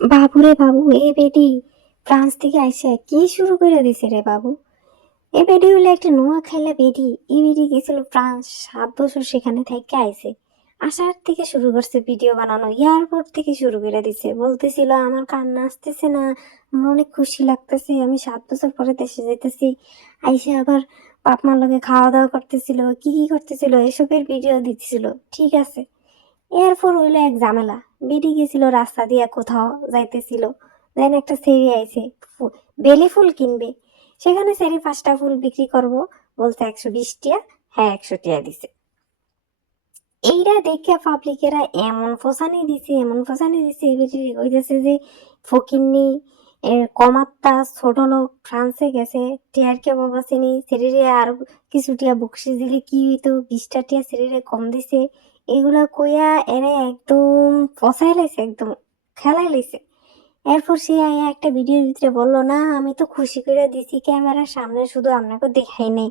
বাবুরে বাবু, এ বেটি ফ্রান্স থেকে আইসে কি শুরু করে দিছে রে বাবু। এ বেটি হলে একটা নোয়া খাইলা বেটি। ই বেটি গেছিল ফ্রান্স, 7 বছর সেখানে থেকে আইছে। আসার থেকে শুরু করছে ভিডিও বানানো, এয়ারপোর্ট থেকে শুরু করে দিছে। বলতেছিল আমার কান্না আসতেছে না, আমার অনেক খুশি লাগতেছে, আমি 7 বছর পরে দেশে যেতেছি। আইসে আবার বাপ মার লগে খাওয়া দাওয়া করতেছিল, কি কি করতেছিল এসবের ভিডিও দিচ্ছিল। ঠিক আছে, এরপর হইলো এক ঝামেলা। বেরিয়ে গেছিল রাস্তা দিয়ে, কোথাও যাইতেছিল, দেন একটা সেরি আইছে, বেলি ফুল কিনবে। সেখানে সেরি 5টা ফুল বিক্রি করব, বলতে 120 টাকা। হ্যাঁ, 100 টাকা দিছে। এইটা দেখে পাবলিকেরা এমন ফসানি দিছে, এমন ফসানি দিছে, এবারে কইতেছে যে ফকিন্নি, এর কমাত্তা ছোট লোক, ফ্রান্সে গেছে, টিয়ার কে বাবা চিনি শরীরে আর কিছু টিয়া বকশিস দিলে কি হইতো, 20টা টিয়া শরীরে কম দিছে। এগুলা কইয়া এনে একদম ফসাই লাইছে, একদম খেলাই লাইছে। এরপর সে আয়া একটা ভিডিওর ভিতরে বললো, না আমি তো খুশি করে দিছি ক্যামেরার সামনে, শুধু আপনাকে দেখাই নাই।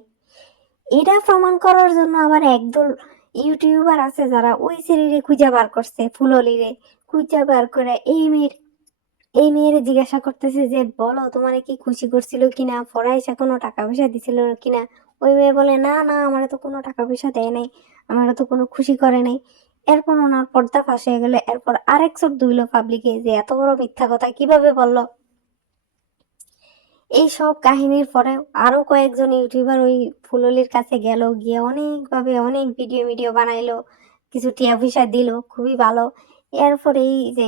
এটা প্রমাণ করার জন্য আবার একদল ইউটিউবার আছে যারা ওই শরীরে খুঁজা বার করছে, ফুললিরে খুঁজা বার করে এই মেয়ের জিজ্ঞাসা করতেছে যে বলো তোমার কি খুশি করছিল কিনা, ফরাইসা কোনো টাকা পয়সা দিছিল কিনা। ওই মেয়ে বলে, না না, আমার তো কোনো টাকা পয়সা দেয় নাই, আমার তো কোনো খুশি করে নাই। এরপর ওনার পর্দা ফাঁস হয়ে গেলে এরপর আরেক চোট দুইলো পাবলিকে যে এত বড় মিথ্যা কথা কিভাবে বললো। এই সব কাহিনীর পরে আরো কয়েকজন ইউটিউবার ওই ফুললির কাছে গেল, গিয়ে অনেকভাবে অনেক ভিডিও ভিডিও বানাইলো, কিছু টিয়া পয়সা দিল, খুবই ভালো। এরপর এই যে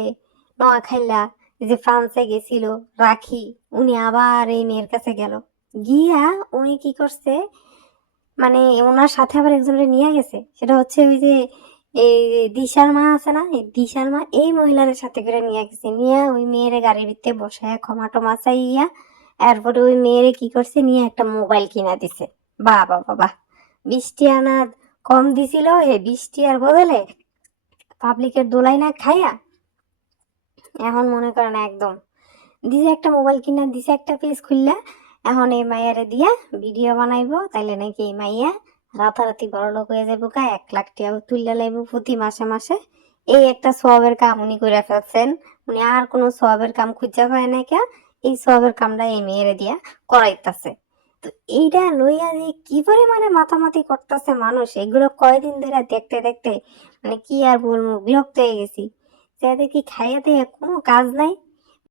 নোয়াখাইলা, এই যে ফ্রান্সে গেছিল রাখি, উনি আবার এই মেয়ের কাছে গেল। গিয়া উনি কি করছে, মানে ওনার সাথে আবার একজনের নিয়ে গেছে, সেটা হচ্ছে ওই যে এই দিশার মা আছে না, এই দিশার মা এই মহিলার সাথে করে নিয়ে গেছে। নিয়ে ওই মেয়ের গাড়ির ভিতরে বসায় ক্ষমা টমা চাইয়া এরপরে ওই মেয়েরে কি করছে, নিয়ে একটা মোবাইল কিনা দিছে। বাহ বাহ বাহ বাহ, 20 টাকা কম দিছিল, এই 20 টাকার বদলে পাবলিকের দোলাই না খাইয়া এখন মনে করেন একদম দিছে একটা মোবাইল কিনা দিছে, একটা পেজ খুললা। এখন এই মাইয়ারে দিয়া ভিডিও বানাইবো, তাইলে নাকি এই মাইয়া রাতারাতি বড় লোক হয়ে যাবো, 1 লাখ টাকা তুললে লাইব প্রতি মাসে মাসে। এই একটা সওয়াবের কাম উনি করে ফেলছেন। উনি আর কোনো সওয়াবের কাম খুঁজে পায় না, কে এই সওয়াবের কামটা এই মেয়েরে দিয়া করাইতাছে। তো এইটা লইয়া যে কি পরিমানে মাতামাতি করতেছে মানুষ, এগুলো কয়দিন ধরে দেখতে দেখতে মানে কি আর বলবো, বিরক্ত হয়ে গেছি। যে এদের কি খাইয়া দিয়ে কোনো কাজ নাই।